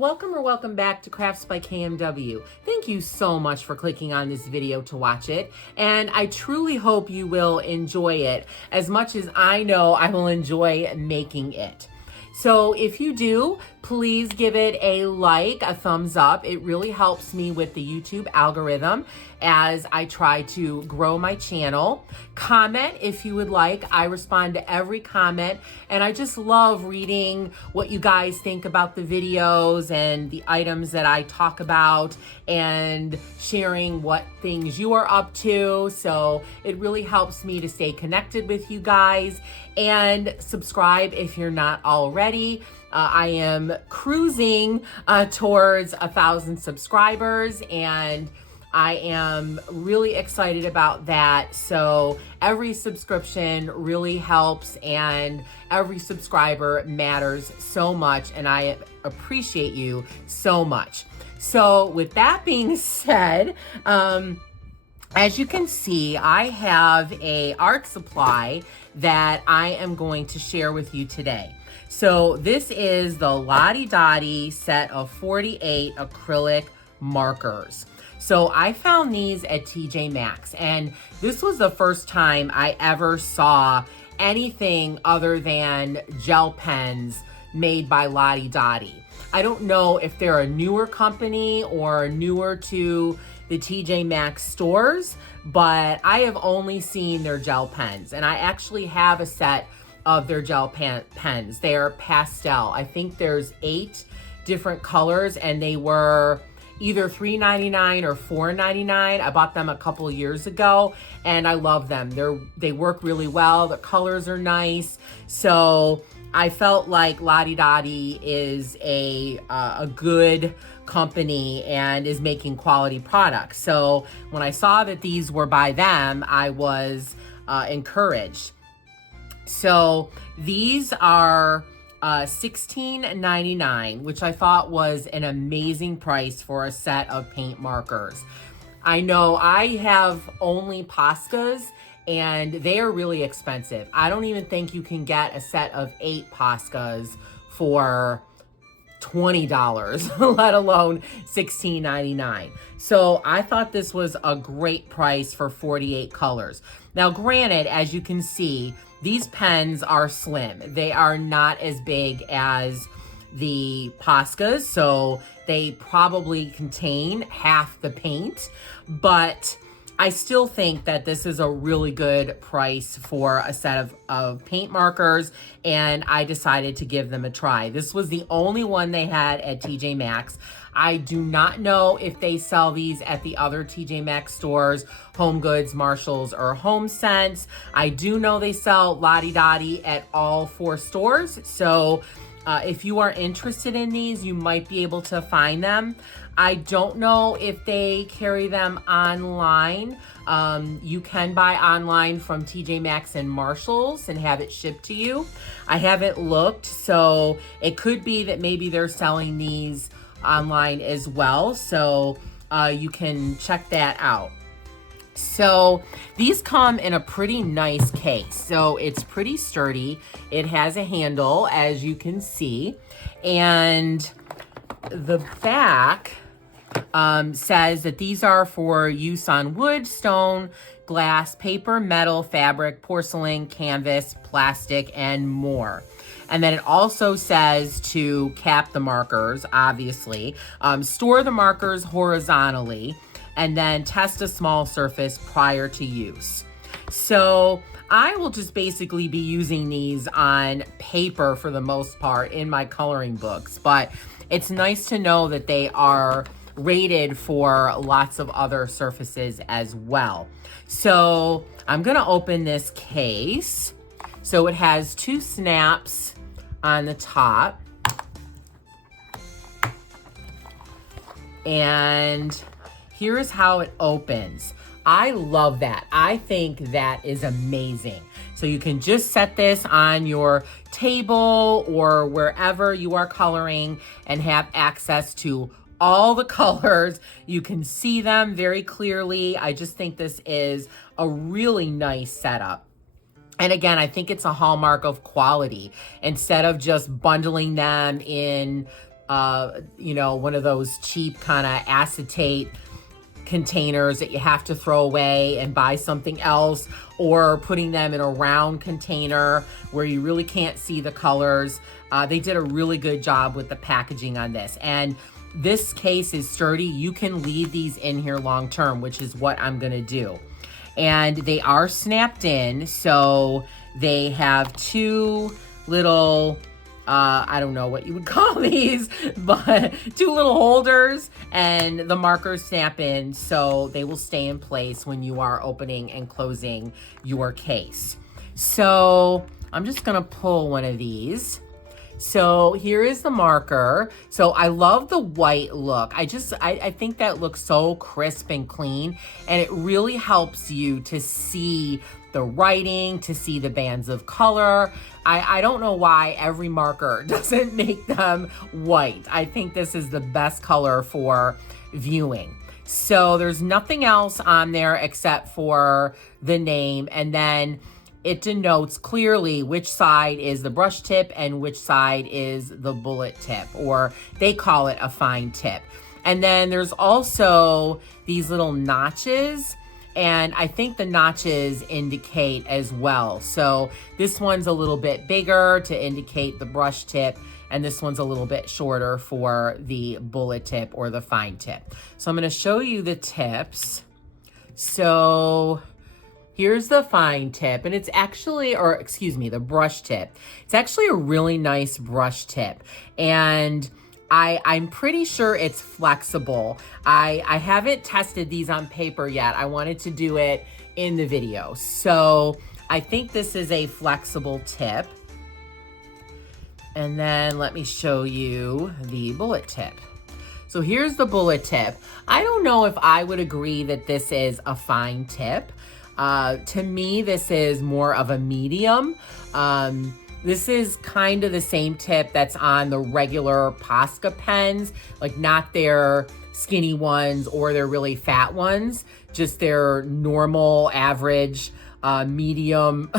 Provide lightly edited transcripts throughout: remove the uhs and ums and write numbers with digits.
Welcome or welcome back to Crafts by KMW. Thank you so much for clicking on this video to watch it, and I truly hope you will enjoy it as much as I know I will enjoy making it. So if you do, please give it a like, a thumbs up. It really helps me with the YouTube algorithm as I try to grow my channel. Comment if you would like. I respond to every comment, and I just love reading what you guys think about the videos and the items that I talk about and sharing what things you are up to. So it really helps me to stay connected with you guys, and subscribe if you're not already. I am cruising towards 1,000 subscribers, and I am really excited about that. So every subscription really helps, and every subscriber matters so much, and I appreciate you so much. So with that being said, as you can see, I have a art supply that I am going to share with you today. So this is the Loddie Doddie set of 48 acrylic markers. So I found these at TJ Maxx, and this was the first time I ever saw anything other than gel pens made by Loddie Doddie. I don't know if they're a newer company or newer to the TJ Maxx stores, but I have only seen their gel pens, and I actually have a set of their gel pens. They are pastel. I think there's 8 different colors, and they were either $3.99 or $4.99. I bought them a couple of years ago, and I love them. They work really well. The colors are nice. So I felt like Loddie Doddie is a good company and is making quality products. So when I saw that these were by them, I was encouraged. So these are $16.99, which I thought was an amazing price for a set of paint markers. I know I have only pastas, and they are really expensive. I don't even think you can get a set of 8 pastas for $20, let alone $16.99. So I thought this was a great price for 48 colors. Now, granted, as you can see, these pens are slim. They are not as big as the pastas, so they probably contain half the paint, but I still think that this is a really good price for a set of paint markers, and I decided to give them a try. This was the only one they had at TJ Maxx. I do not know if they sell these at the other TJ Maxx stores, Home Goods, Marshalls, or Home Sense. I do know they sell Loddie Doddie at all 4 stores, so if you are interested in these, you might be able to find them. I don't know if they carry them online. You can buy online from TJ Maxx and Marshalls and have it shipped to you. I haven't looked, so it could be that maybe they're selling these online as well. So you can check that out. So these come in a pretty nice case. So it's pretty sturdy. It has a handle, as you can see. And the back says that these are for use on wood, stone, glass, paper, metal, fabric, porcelain, canvas, plastic, and more. And then it also says to cap the markers, obviously, store the markers horizontally, and then test a small surface prior to use. So I will just basically be using these on paper for the most part in my coloring books, but it's nice to know that they are rated for lots of other surfaces as well. So I'm gonna open this case. So it has 2 snaps on the top, and here's how it opens. I love that. I think that is amazing. So you can just set this on your table or wherever you are coloring and have access to all the colors. You can see them very clearly. I just think this is a really nice setup. And again, I think it's a hallmark of quality. Instead of just bundling them in you know, one of those cheap kind of acetate containers that you have to throw away and buy something else, or putting them in a round container where you really can't see the colors. They did a really good job with the packaging on this. And this case is sturdy. You can leave these in here long term, which is what I'm gonna do. And they are snapped in, so they have two little, I don't know what you would call these, but two little holders, and the markers snap in, so they will stay in place when you are opening and closing your case. So I'm just gonna pull one of these. So here is the marker. So I love the white look. I think that looks so crisp and clean, and it really helps you to see the writing, to see the bands of color. I don't know why every marker doesn't make them white. I think this is the best color for viewing. So there's nothing else on there except for the name, and then it denotes clearly which side is the brush tip and which side is the bullet tip, or they call it a fine tip. And then there's also these little notches, and I think the notches indicate as well. So this one's a little bit bigger to indicate the brush tip, and this one's a little bit shorter for the bullet tip or the fine tip. So I'm gonna show you the tips. So here's the fine tip, and it's actually, or excuse me, the brush tip. It's actually a really nice brush tip, and I'm pretty sure it's flexible. I haven't tested these on paper yet. I wanted to do it in the video. So I think this is a flexible tip. And then let me show you the bullet tip. So here's the bullet tip. I don't know if I would agree that this is a fine tip. To me, this is more of a medium. This is kind of the same tip that's on the regular Posca pens, like not their skinny ones or their really fat ones, just their normal, average, medium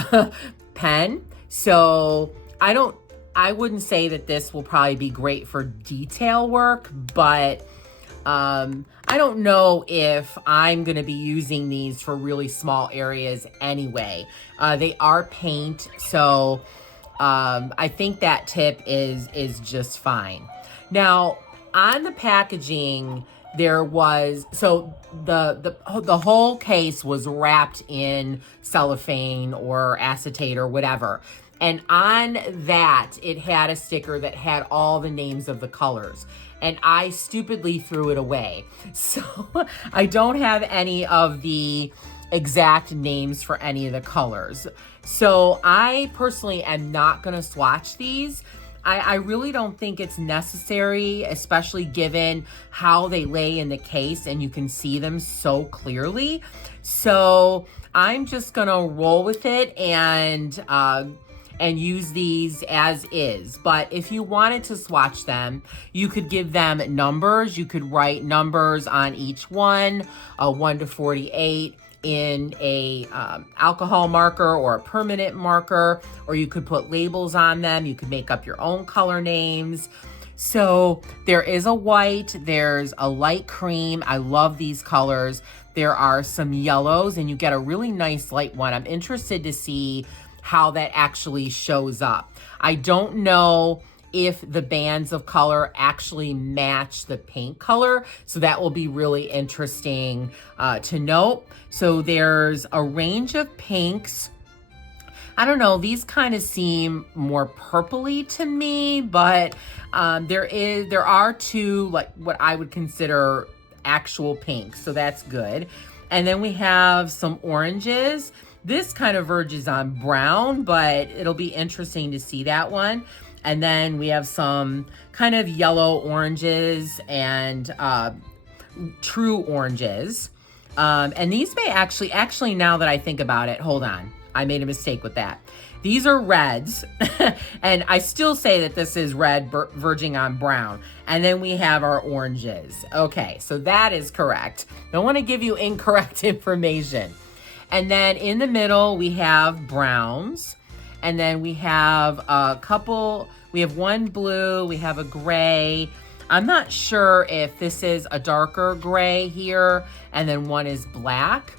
pen. So I wouldn't say that this will probably be great for detail work, but I don't know if I'm gonna be using these for really small areas anyway. They are paint, so I think that tip is just fine. Now, on the packaging, there was, so the whole case was wrapped in cellophane or acetate or whatever. And on that, it had a sticker that had all the names of the colors. And I stupidly threw it away. So I don't have any of the exact names for any of the colors. So I personally am not gonna swatch these. I really don't think it's necessary, especially given how they lay in the case and you can see them so clearly. So I'm just gonna roll with it and use these as is. But if you wanted to swatch them, you could give them numbers. You could write numbers on each one, 1 to 48, in a alcohol marker or a permanent marker, or you could put labels on them. You could make up your own color names. So there is a white, there's a light cream. I love these colors. There are some yellows, and you get a really nice light one. I'm interested to see how that actually shows up. I don't know if the bands of color actually match the paint color, so that will be really interesting to note. So there's a range of pinks. I don't know, these kind of seem more purpley to me, but there are two, like what I would consider actual pinks, so that's good. And then we have some oranges. This kind of verges on brown, but it'll be interesting to see that one. And then we have some kind of yellow oranges and true oranges. And these may actually, now that I think about it, hold on, I made a mistake with that. These are reds, and I still say that this is red verging on brown. And then we have our oranges. Okay, so that is correct. Don't want to give you incorrect information. And then in the middle, we have browns. And then we have a couple, we have one blue, we have a gray, I'm not sure if this is a darker gray here and then one is black.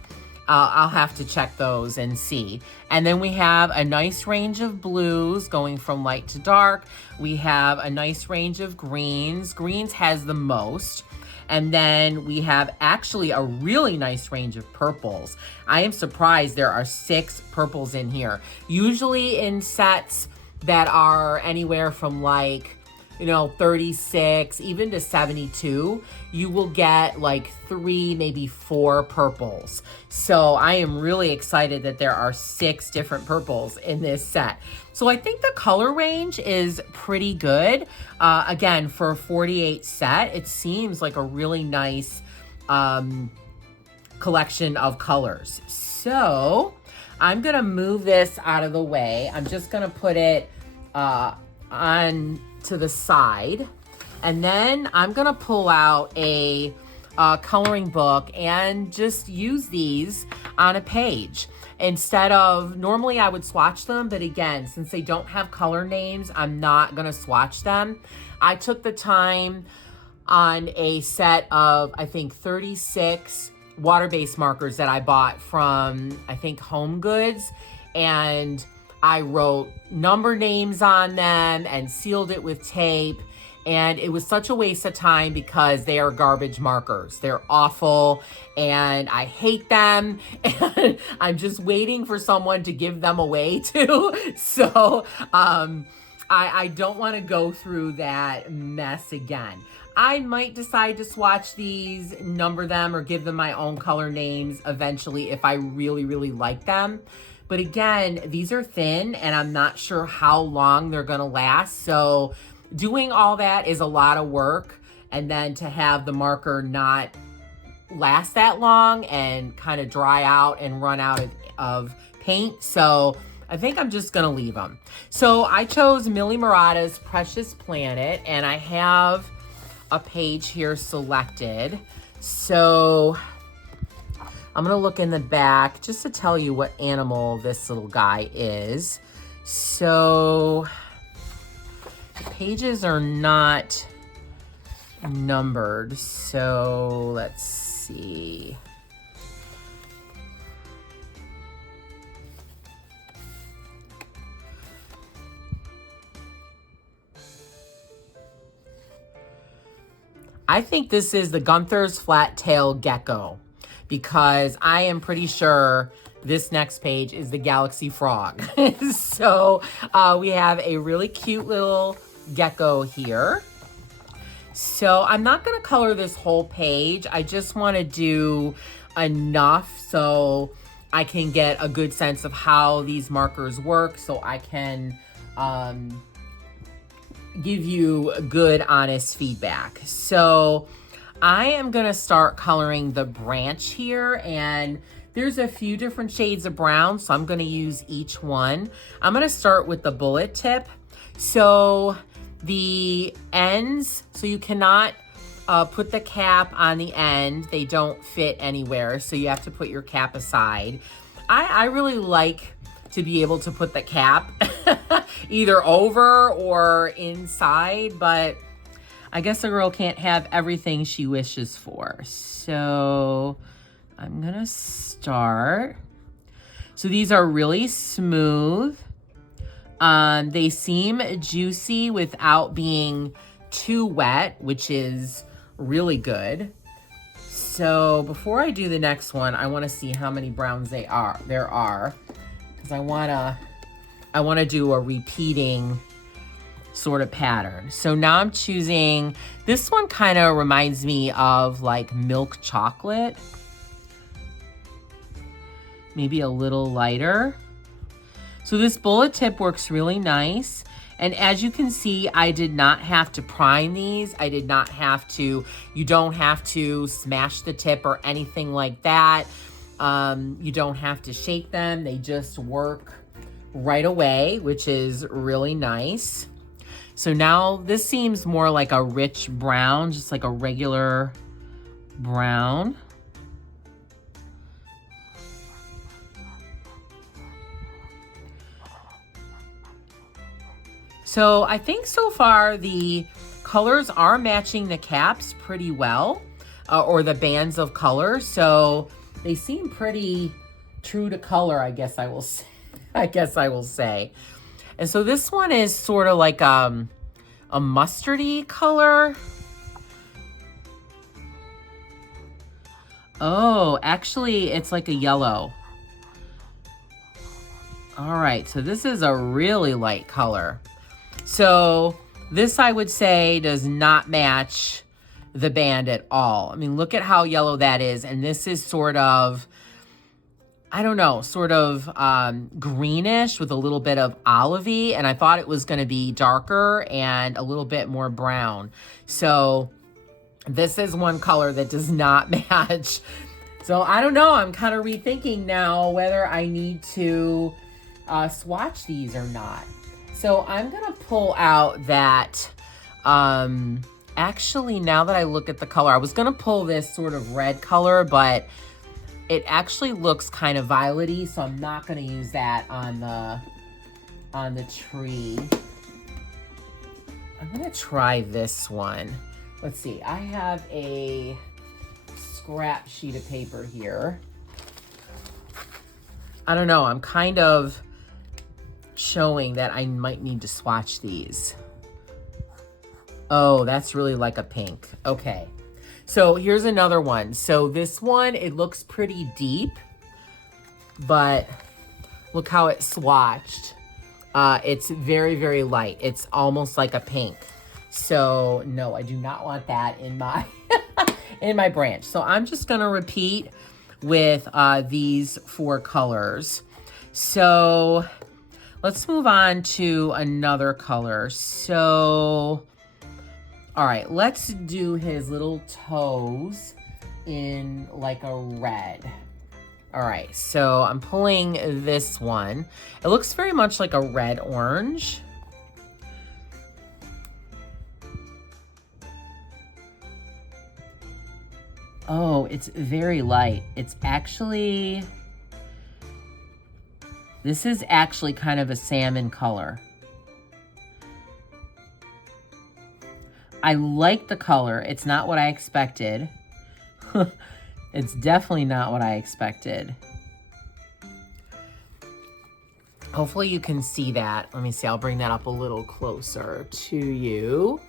I'll have to check those and see. And then we have a nice range of blues going from light to dark. We have a nice range of greens. Greens has the most. And then we have actually a really nice range of purples. I am surprised there are 6 purples in here. Usually in sets that are anywhere from like, 36, even to 72, you will get like 3, maybe 4 purples. So I am really excited that there are 6 different purples in this set. So I think the color range is pretty good. Again, for a 48 set, it seems like a really nice collection of colors. So I'm gonna move this out of the way. I'm just gonna put it on to the side, and then I'm gonna pull out a coloring book and just use these on a page instead of, normally I would swatch them, but again, since they don't have color names, I'm not gonna swatch them. I took the time on a set of, I think, 36 water-based markers that I bought from, I think, Home Goods, and I wrote number names on them and sealed it with tape. And it was such a waste of time because they are garbage markers. They're awful and I hate them. And I'm just waiting for someone to give them away too. So I don't want to go through that mess again. I might decide to swatch these, number them, or give them my own color names eventually if I really, really like them. But again, these are thin and I'm not sure how long they're gonna last. So doing all that is a lot of work. And then to have the marker not last that long and kind of dry out and run out of paint. So I think I'm just gonna leave them. So I chose Millie Murata's Precious Planet, and I have a page here selected. So I'm gonna look in the back just to tell you what animal this little guy is. So the pages are not numbered, so let's see. I think this is the Gunther's Flat-Tailed Gecko, because I am pretty sure this next page is the Galaxy Frog. So we have a really cute little gecko here. So I'm not gonna color this whole page. I just wanna do enough so I can get a good sense of how these markers work, so I can give you good, honest feedback. So I am gonna start coloring the branch here, and there's a few different shades of brown, so I'm gonna use each one. I'm gonna start with the bullet tip. So the ends, so you cannot put the cap on the end. They don't fit anywhere, so you have to put your cap aside. I really like to be able to put the cap either over or inside, but I guess a girl can't have everything she wishes for. So I'm gonna start. So these are really smooth. They seem juicy without being too wet, which is really good. So before I do the next one, I wanna see how many browns there are, because I wanna do a repeating sort of pattern. So now I'm choosing, this one kind of reminds me of like milk chocolate. Maybe a little lighter. So this bullet tip works really nice. And as you can see, I did not have to prime these. I did not have to, you don't have to smash the tip or anything like that. You don't have to shake them. They just work right away, which is really nice. So now this seems more like a rich brown, just like a regular brown. So I think so far the colors are matching the caps pretty well, or the bands of color. So they seem pretty true to color, I guess I will say. And so this one is sort of like a mustardy color. Oh, actually, it's like a yellow. All right, so this is a really light color. So this, I would say, does not match the band at all. I mean, look at how yellow that is. And this is sort of, I don't know, sort of greenish with a little bit of olivey. And I thought it was going to be darker and a little bit more brown. So this is one color that does not match. So I don't know. I'm kind of rethinking now whether I need to swatch these or not. So I'm going to pull out that, actually, now that I look at the color, I was going to pull this sort of red color, but it actually looks kind of violety, so I'm not going to use that on the tree. I'm going to try this one. Let's see. I have a scrap sheet of paper here. I don't know. I'm kind of showing that I might need to swatch these. Oh, that's really like a pink. Okay. So here's another one. So this one, it looks pretty deep, but look how it's swatched. It's very, very light. It's almost like a pink. So no, I do not want that in my in my branch. So I'm just gonna repeat with these 4 colors. So let's move on to another color. So, all right, let's do his little toes in like a red. All right, so I'm pulling this one. It looks very much like a red orange. Oh, it's very light. It's actually, this is actually kind of a salmon color. I like the color. It's not what I expected. It's definitely not what I expected. Hopefully you can see that. Let me see, I'll bring that up a little closer to you.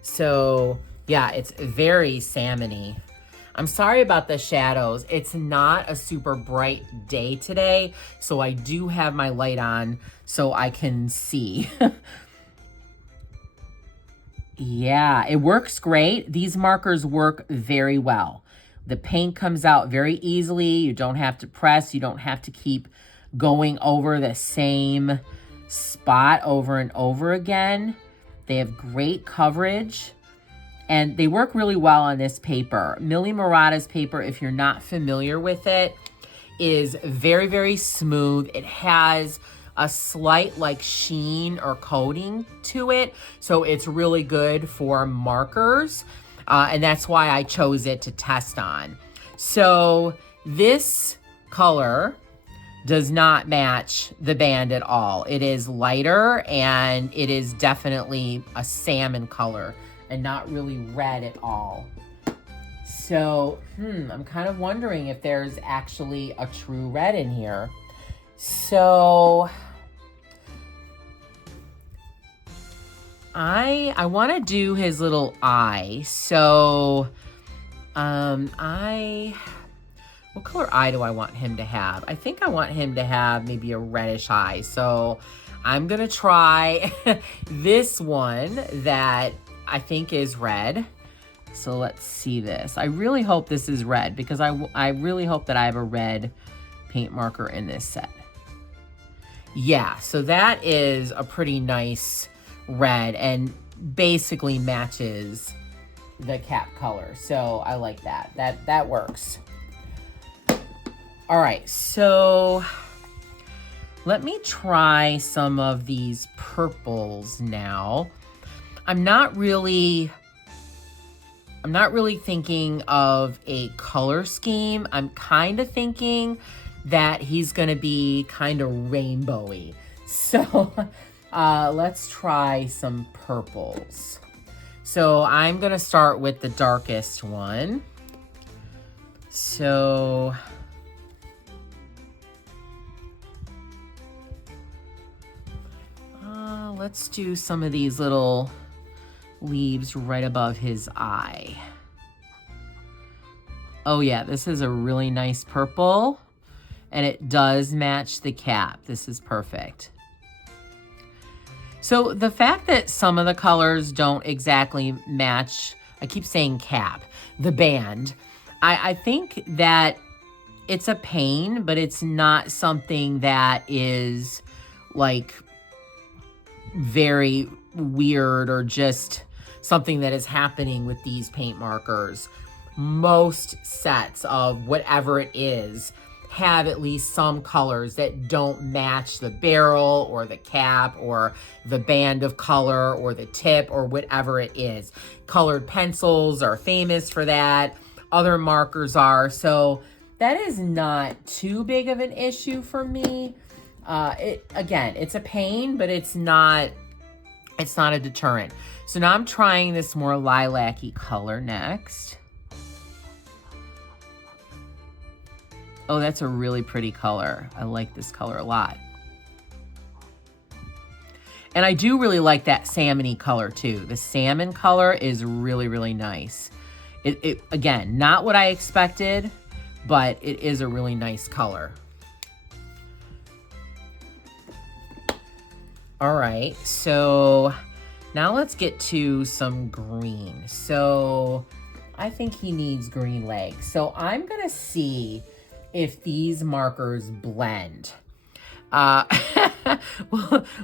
So yeah, it's very salmon-y. I'm sorry about the shadows. It's not a super bright day today, so I do have my light on so I can see. Yeah, it works great. These markers work very well. The paint comes out very easily. You don't have to press. You don't have to keep going over the same spot over and over again. They have great coverage. And they work really well on this paper. Millie Murata's paper, if you're not familiar with it, is very, very smooth. It has a slight like sheen or coating to it. So it's really good for markers. And that's why I chose it to test on. So this color does not match the band at all. It is lighter and it is definitely a salmon color and not really red at all. So, I'm kind of wondering if there's actually a true red in here. So, I want to do his little eye. So, what color eye do I want him to have? I think I want him to have maybe a reddish eye. So, I'm going to try this one that I think is red. So let's see this. I really hope this is red because I really hope that I have a red paint marker in this set. Yeah, so that is a pretty nice red and basically matches the cap color. So I like that. That works. All right, so let me try some of these purples now. I'm not really thinking of a color scheme. I'm kind of thinking that he's gonna be kind of rainbowy. So let's try some purples. So I'm gonna start with the darkest one. So let's do some of these little leaves right above his eye. Oh yeah, this is a really nice purple, and it does match the cap. This is perfect. So the fact that some of the colors don't exactly match, I keep saying cap, the band, I think that it's a pain, but it's not something that is like very weird or just something that is happening with these paint markers. Most sets of whatever it is have at least some colors that don't match the barrel or the cap or the band of color or the tip or whatever it is. Colored pencils are famous for that. Other markers are. So that is not too big of an issue for me. Again, it's a pain, but it's not a deterrent. So now I'm trying this more lilac-y color next. Oh, that's a really pretty color. I like this color a lot. And I do really like that salmon-y color too. The salmon color is really, really nice. It again, not what I expected, but it is a really nice color. All right, so now let's get to some green. So I think he needs green legs. So I'm gonna see if these markers blend.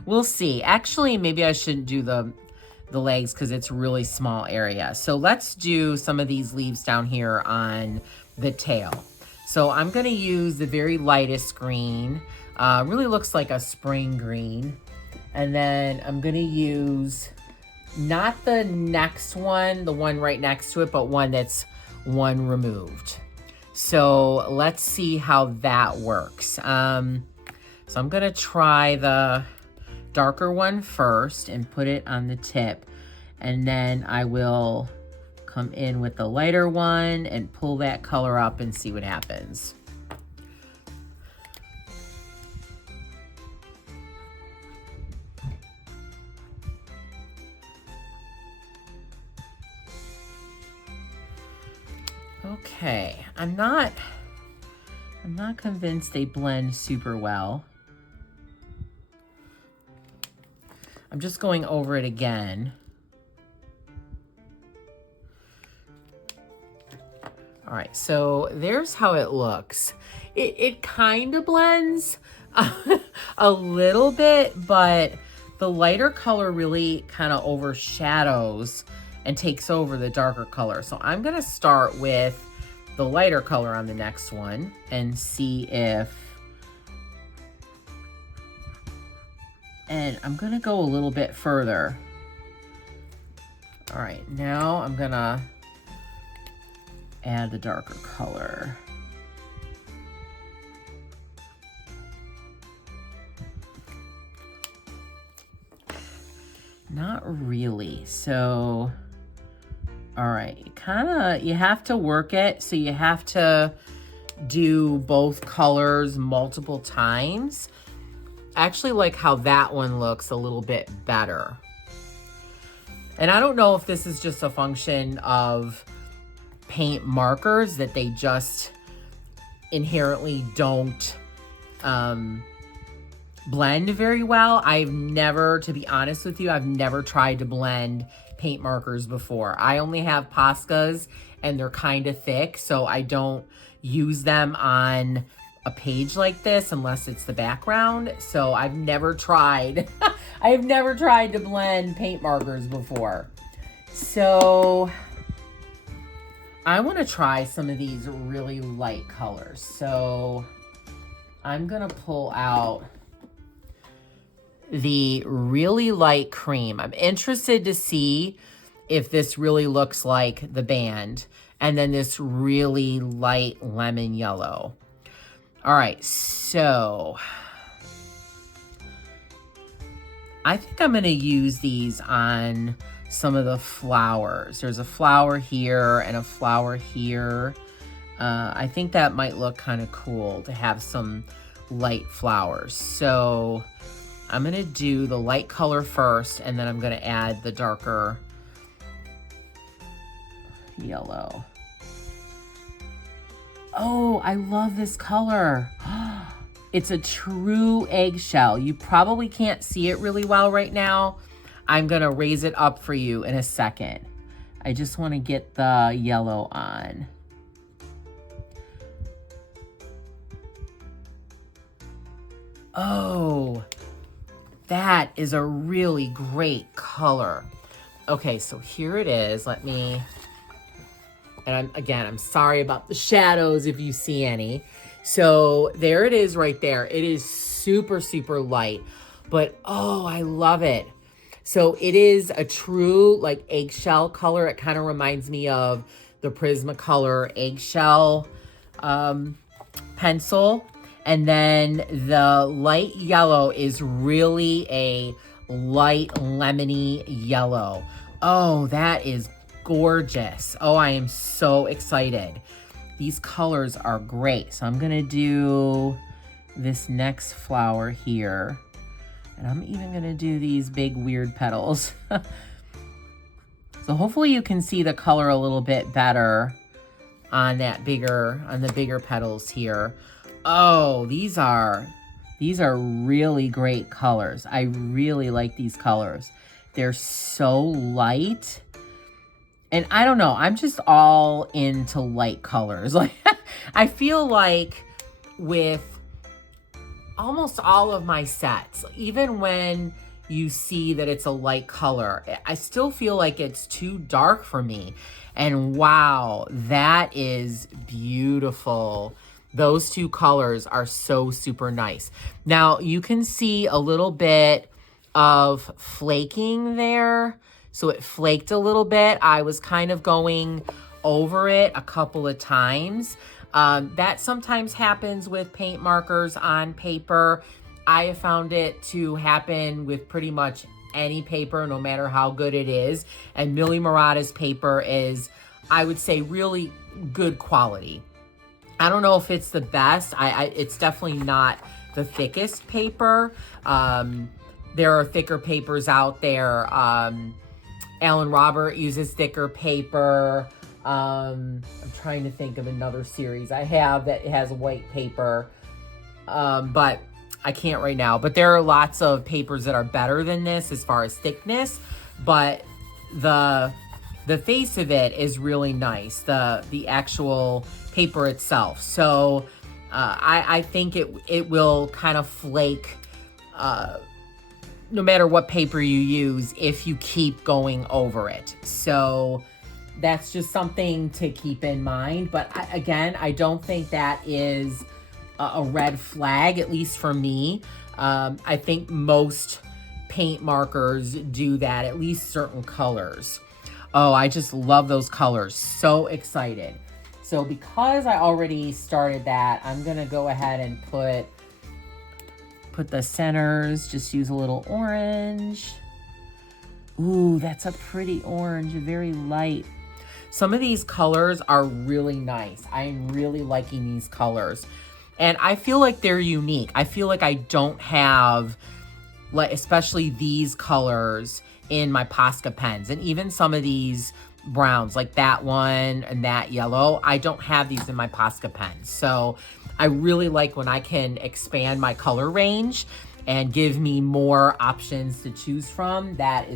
We'll see. Actually, maybe I shouldn't do the legs because it's really small area. So let's do some of these leaves down here on the tail. So I'm gonna use the very lightest green. Really looks like a spring green. And then I'm gonna use not the next one, the one right next to it, but one that's one removed. So let's see how that works. So I'm gonna try the darker one first and put it on the tip. And then I will come in with the lighter one and pull that color up and see what happens. Okay, I'm not convinced they blend super well. I'm just going over it again. All right, so there's how it looks. It kind of blends a little bit, but the lighter color really kind of overshadows and takes over the darker color. So I'm gonna start with the lighter color on the next one and see if, and I'm gonna go a little bit further. All right, now I'm gonna add the darker color. Not really, so, all right, you have to work it, so you have to do both colors multiple times. I actually like how that one looks a little bit better. And I don't know if this is just a function of paint markers, that they just inherently don't blend very well. I've never, to be honest with you, I've never tried to blend paint markers before. I only have Poscas and they're kind of thick, so I don't use them on a page like this unless it's the background. So I've never tried, I've never tried to blend paint markers before. So I want to try some of these really light colors. So I'm gonna pull out the really light cream. I'm interested to see if this really looks like the band, and then this really light lemon yellow. All right, so I think I'm gonna use these on some of the flowers. There's a flower here and a flower here. I think that might look kind of cool to have some light flowers. So I'm going to do the light color first, and then I'm going to add the darker yellow. Oh, I love this color. It's a true eggshell. You probably can't see it really well right now. I'm gonna raise it up for you in a second. I just wanna get the yellow on. Oh, that is a really great color. Okay, so here it is. And I'm sorry about the shadows if you see any. So there it is right there. It is super, super light, but oh, I love it. So it is a true like eggshell color. It kind of reminds me of the Prismacolor eggshell pencil. And then the light yellow is really a light lemony yellow. Oh, that is gorgeous. Oh, I am so excited. These colors are great. So I'm gonna do this next flower here. And I'm even gonna do these big weird petals. So hopefully you can see the color a little bit better on the bigger petals here. Oh, these are really great colors. I really like these colors. They're so light. And I don't know, I'm just all into light colors. Like, I feel like with almost all of my sets, even when you see that it's a light color, I still feel like it's too dark for me. And wow, that is beautiful. Those two colors are so super nice. Now, you can see a little bit of flaking there. So it flaked a little bit. I was kind of going over it a couple of times. That sometimes happens with paint markers on paper. I have found it to happen with pretty much any paper, no matter how good it is. And Millie Murata's paper is, I would say, really good quality. I don't know if it's the best. It's definitely not the thickest paper. There are thicker papers out there. Alan Robert uses thicker paper. I'm trying to think of another series I have that has white paper, but I can't right now. But there are lots of papers that are better than this as far as thickness, but the face of it is really nice, the actual paper itself. So I think it will kind of flake no matter what paper you use if you keep going over it. So that's just something to keep in mind. But again, I don't think that is a red flag, at least for me. I think most paint markers do that, at least certain colors. Oh, I just love those colors. So excited. So because I already started that, I'm gonna go ahead and put the centers, just use a little orange. Ooh, that's a pretty orange, very light. Some of these colors are really nice. I'm really liking these colors. And I feel like they're unique. I feel like I don't have, like, especially these colors in my Posca pens. And even some of these browns, like that one and that yellow, I don't have these in my Posca pens. So I really like when I can expand my color range and give me more options to choose from. That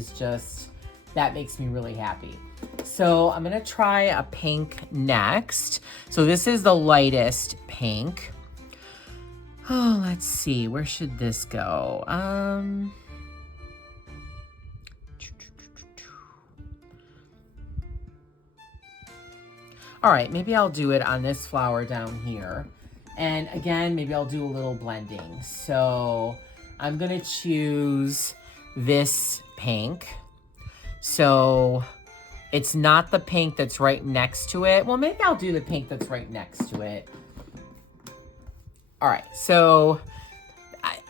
makes me really happy. So I'm gonna try a pink next. So this is the lightest pink. Oh, let's see, where should this go? All right, maybe I'll do it on this flower down here. And again, maybe I'll do a little blending. So I'm gonna choose this pink. So it's not the pink that's right next to it. Well, maybe I'll do the pink that's right next to it. All right, so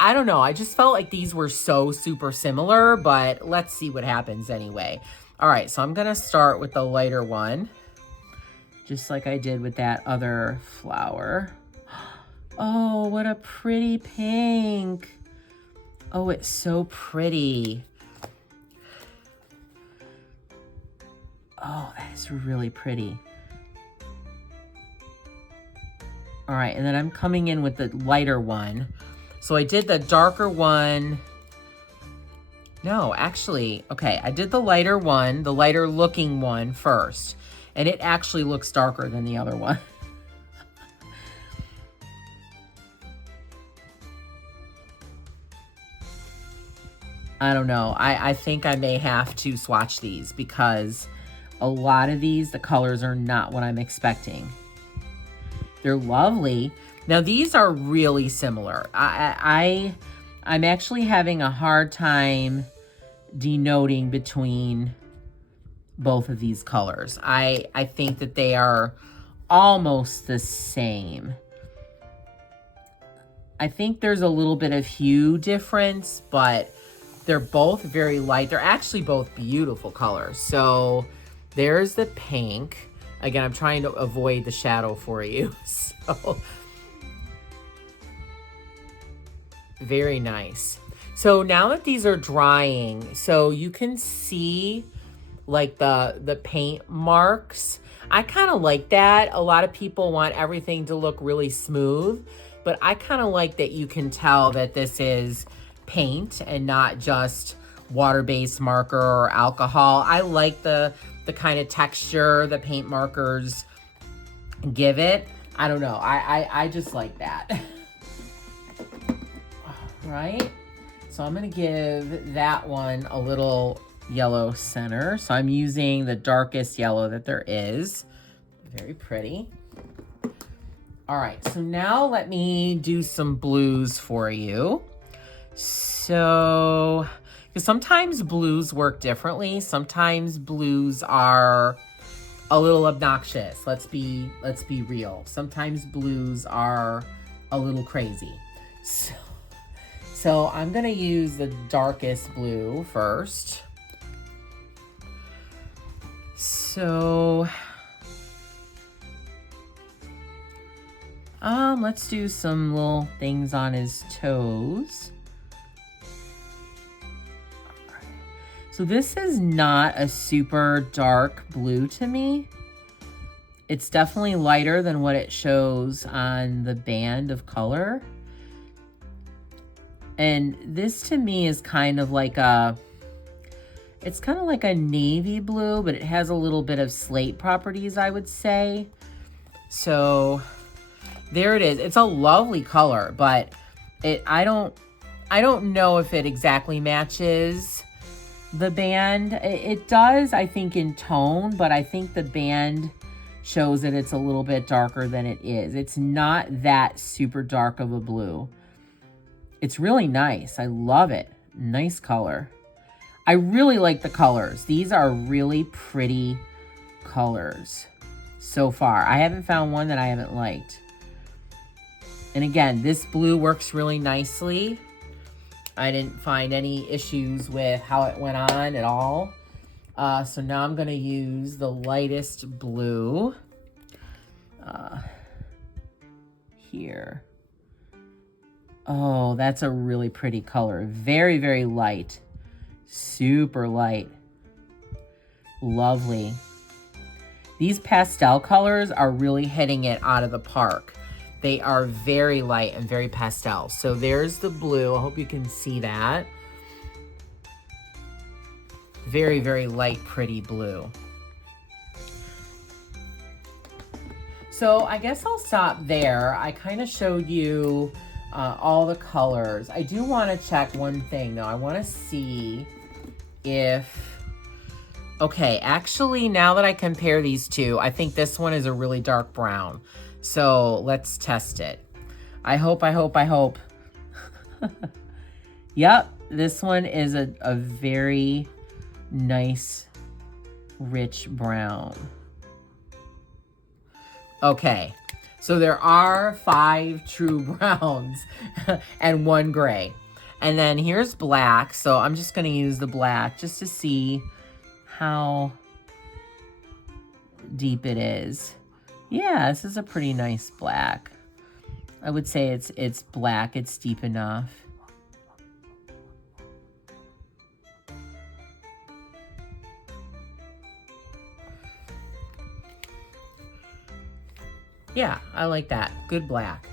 I don't know. I just felt like these were so super similar, but let's see what happens anyway. All right, so I'm gonna start with the lighter one, just like I did with that other flower. Oh, what a pretty pink. Oh, it's so pretty. Oh, that is really pretty. All right, and then I'm coming in with the lighter one. So I did the darker one. No, actually, okay, I did the lighter one, the lighter looking one first, and it actually looks darker than the other one. I don't know. I think I may have to swatch these because a lot of these, the colors are not what I'm expecting. They're lovely. Now, these are really similar. I'm actually having a hard time denoting between both of these colors. I think that they are almost the same. I think there's a little bit of hue difference, but they're both very light. They're actually both beautiful colors. So there's the pink. Again, I'm trying to avoid the shadow for you. So very nice. So now that these are drying, so you can see like the paint marks. I kind of like that. A lot of people want everything to look really smooth, but I kind of like that you can tell that this is paint and not just water-based marker or alcohol. I like the kind of texture the paint markers give it. I don't know. I just like that. Right? So I'm going to give that one a little yellow center. So I'm using the darkest yellow that there is. Very pretty. All right, so now let me do some blues for you. So, because sometimes blues work differently. Sometimes blues are a little obnoxious. Let's be real. Sometimes blues are a little crazy. So I'm gonna use the darkest blue first. So, let's do some little things on his toes. So this is not a super dark blue to me. It's definitely lighter than what it shows on the band of color. And this to me is kind of like it's kind of like a navy blue, but it has a little bit of slate properties, I would say. So there it is. It's a lovely color, but I don't know if it exactly matches the band. It does, I think, in tone, but I think the band shows that it's a little bit darker than it is. It's not that super dark of a blue. It's really nice. I love it. Nice color. I really like the colors. These are really pretty colors so far. I haven't found one that I haven't liked. And again, this blue works really nicely. I didn't find any issues with how it went on at all. So now I'm going to use the lightest blue here. Oh, that's a really pretty color. Very, very light. Super light. Lovely. These pastel colors are really hitting it out of the park. They are very light and very pastel. So there's the blue. I hope you can see that. Very, very light, pretty blue. So I guess I'll stop there. I kind of showed you all the colors. I do want to check one thing though. I want to see if, okay, actually now that I compare these two, I think this one is a really dark brown. So let's test it. I hope. Yep, this one is a very nice, rich brown. Okay, so there are 5 true browns and 1 gray. And then here's black, so I'm just gonna use the black just to see how deep it is. Yeah, this is a pretty nice black. I would say it's black, it's deep enough. Yeah, I like that. Good black.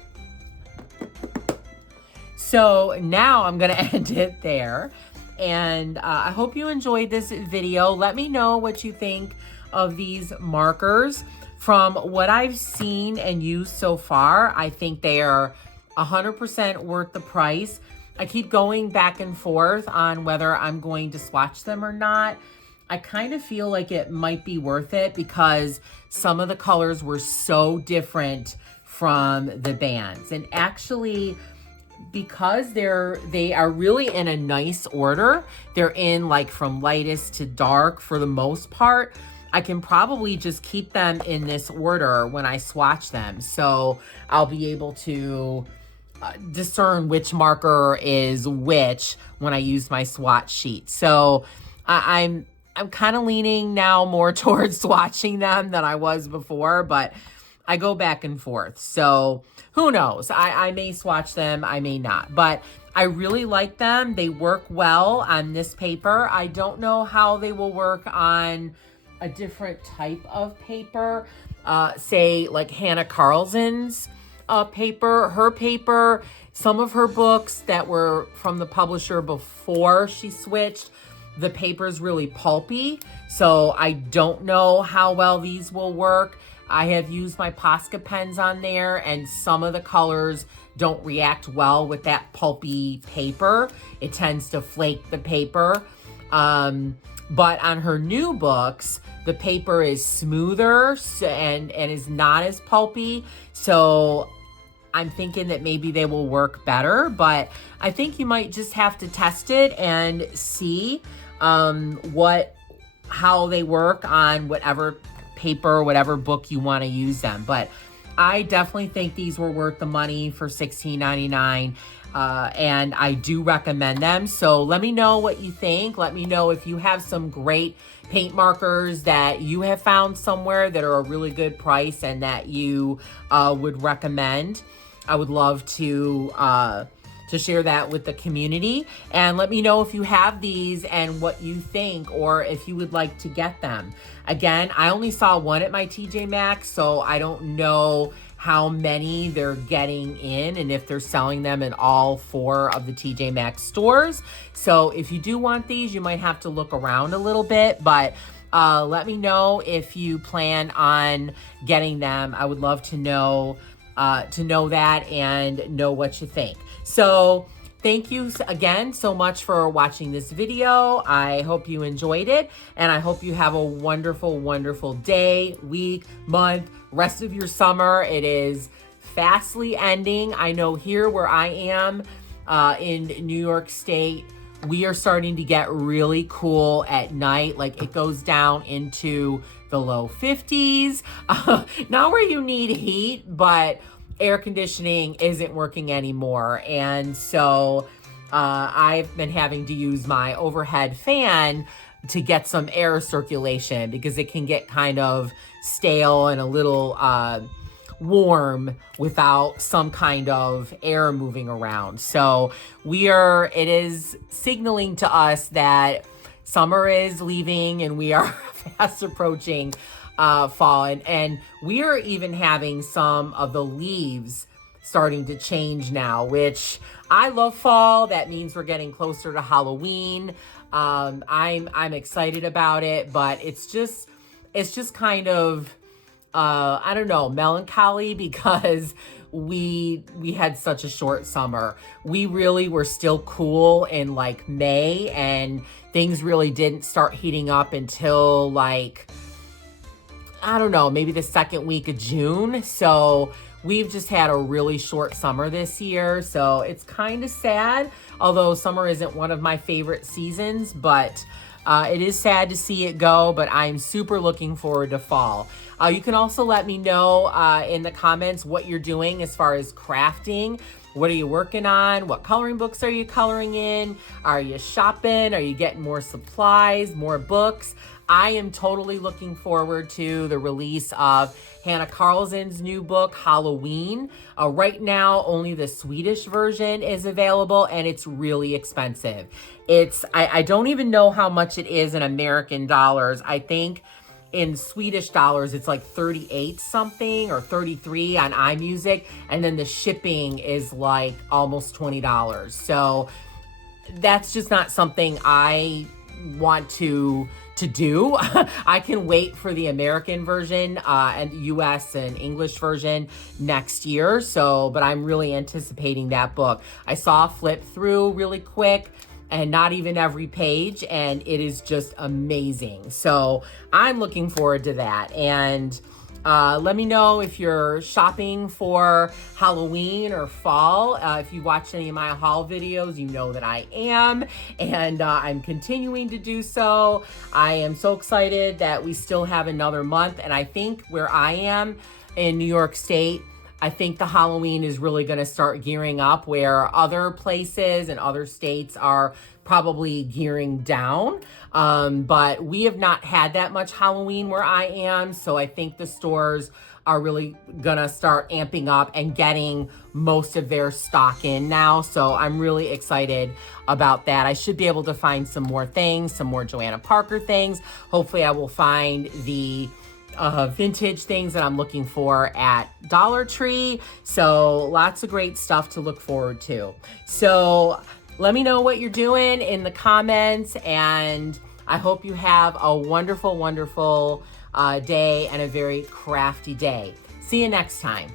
So now I'm gonna end it there. And I hope you enjoyed this video. Let me know what you think of these markers. From what I've seen and used so far, I think they are 100% worth the price. I keep going back and forth on whether I'm going to swatch them or not. I kind of feel like it might be worth it because some of the colors were so different from the bands. And actually, because they are really in a nice order, they're in like from lightest to dark for the most part, I can probably just keep them in this order when I swatch them. So I'll be able to discern which marker is which when I use my swatch sheet. So I'm kind of leaning now more towards swatching them than I was before, but I go back and forth. So who knows? I may swatch them, I may not, but I really like them. They work well on this paper. I don't know how they will work on a different type of paper, say like Hannah Carlson's paper. Her paper, some of her books that were from the publisher before she switched, the paper's really pulpy, so I don't know how well these will work. I have used my Posca pens on there, and some of the colors don't react well with that pulpy paper. It tends to flake the paper. But on her new books, the paper is smoother and is not as pulpy. So I'm thinking that maybe they will work better, but I think you might just have to test it and see how they work on whatever paper, whatever book you want to use them. But I definitely think these were worth the money for $16.99. And I do recommend them. So let me know what you think. Let me know if you have some great paint markers that you have found somewhere that are a really good price and that you would recommend. I would love to share that with the community. And let me know if you have these and what you think, or if you would like to get them. Again, I only saw one at my TJ Maxx, so I don't know how many they're getting in and if they're selling them in all 4 of the TJ Maxx stores. So if you do want these, you might have to look around a little bit, but let me know if you plan on getting them. I would love to know that and know what you think. So thank you again so much for watching this video. I hope you enjoyed it, and I hope you have a wonderful, wonderful day, week, month, rest of your summer. It is fastly ending. I know here where I am in New York State, we are starting to get really cool at night. Like it goes down into the low 50s. Not where you need heat, but air conditioning isn't working anymore. And so I've been having to use my overhead fan to get some air circulation because it can get kind of stale and a little warm without some kind of air moving around. So it is signaling to us that summer is leaving and we are fast approaching fall. And we are even having some of the leaves starting to change now, which I love fall. That means we're getting closer to Halloween. I'm excited about it, but it's just kind of, I don't know, melancholy because we had such a short summer. We really were still cool in like May, and things really didn't start heating up until like, I don't know, maybe the second week of June. So we've just had a really short summer this year. So it's kind of sad, although summer isn't one of my favorite seasons, but it is sad to see it go, but I'm super looking forward to fall. You can also let me know in the comments what you're doing as far as crafting. What are you working on? What coloring books are you coloring in? Are you shopping? Are you getting more supplies, more books? I am totally looking forward to the release of Hannah Carlson's new book, Halloween. Right now, only the Swedish version is available, and it's really expensive. I don't even know how much it is in American dollars. I think in Swedish dollars, it's like 38 something or 33 on iMusic. And then the shipping is like almost $20. So that's just not something I want to do. I can wait for the American version and US and English version next year. So, but I'm really anticipating that book. I saw a flip through really quick, and not even every page, and it is just amazing. So I'm looking forward to that. And let me know if you're shopping for Halloween or fall. If you watched any of my haul videos, you know that I am, and I'm continuing to do so. I am so excited that we still have another month, and I think where I am in New York State, I think the Halloween is really going to start gearing up, where other places and other states are probably gearing down. But we have not had that much Halloween where I am. So I think the stores are really going to start amping up and getting most of their stock in now. So I'm really excited about that. I should be able to find some more things, some more Joanna Parker things. Hopefully I will find the vintage things that I'm looking for at Dollar Tree. So lots of great stuff to look forward to. So let me know what you're doing in the comments, and I hope you have a wonderful, wonderful day and a very crafty day. See you next time.